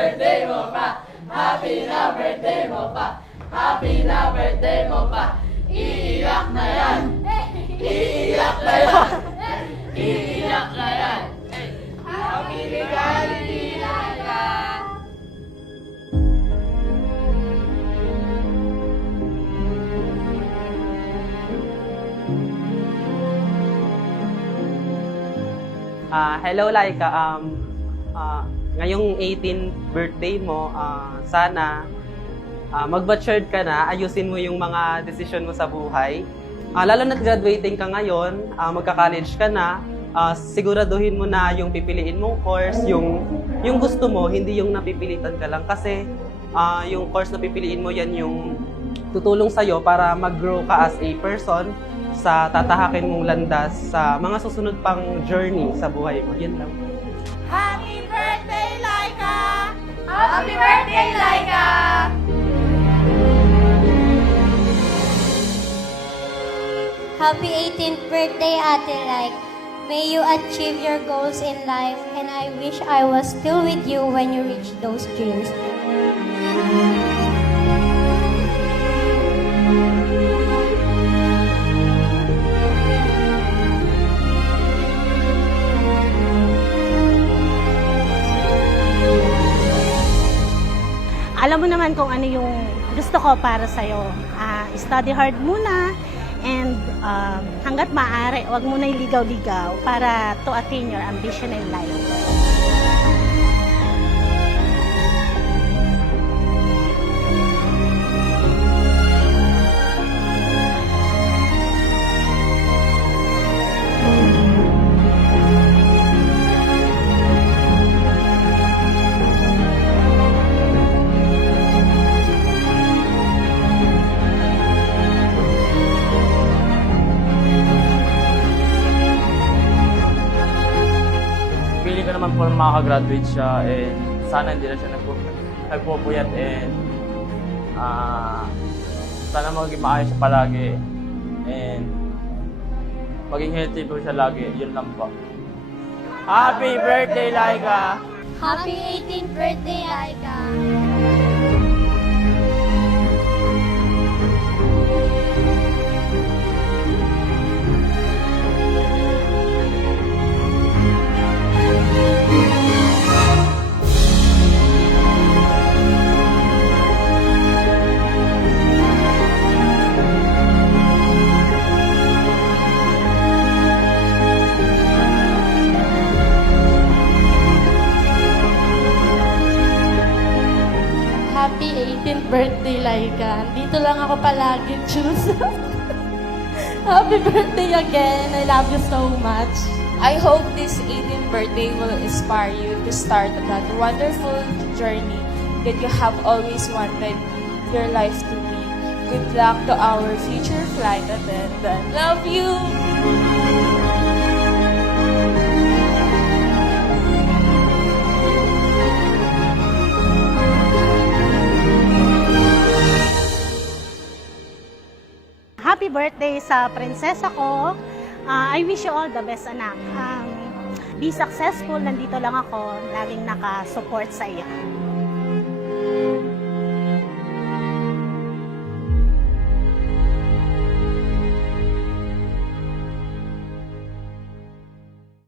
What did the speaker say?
birthday mo pa! Happy na birthday mo pa! Happy na birthday mo pa! Iiyak na yan! Iiyak na yan! Iiyak na yan! Happy birthday, Laika! Hello Laika, ngayong 18th birthday mo, sana mag-matured ka na, ayusin mo yung mga desisyon mo sa buhay. Lalo na't graduating ka ngayon, magka-college ka na, siguraduhin mo na yung pipiliin mong course, yung gusto mo, hindi yung napipilitan ka lang. Kasi yung course na pipiliin mo, yan yung tutulong sa'yo para mag-grow ka as a person sa tatahakin mong landas sa mga susunod pang journey sa buhay mo. Yan lang. Happy birthday, Laika! Happy birthday, Laika! Happy 18th birthday, Ate Like. May you achieve your goals in life, and I wish I was still with you when you reach those dreams. Alam mo naman kung ano yung gusto ko para sa'yo. Study hard muna and hanggat maaari, huwag muna iligaw-ligaw para to attain your ambition in life. Feeling ko naman po makaka-graduate siya and sana hindi na siya nagpupuyat and sana maging maayos siya palagi and maging healthy po siya lagi. Yun lang po. Happy birthday, Laika! Happy 18th birthday, Laika! Happy 18th birthday, Laika. Dito lang ako palagi, choose. Happy birthday again. I love you so much. I hope this 18th birthday will inspire you to start that wonderful journey that you have always wanted your life to be. Good luck to our future flight attendant. Love you! Happy birthday sa prinsesa ko. I wish you all the best, anak. Be successful. Nandito lang ako. Laging nakasupport sa iyo.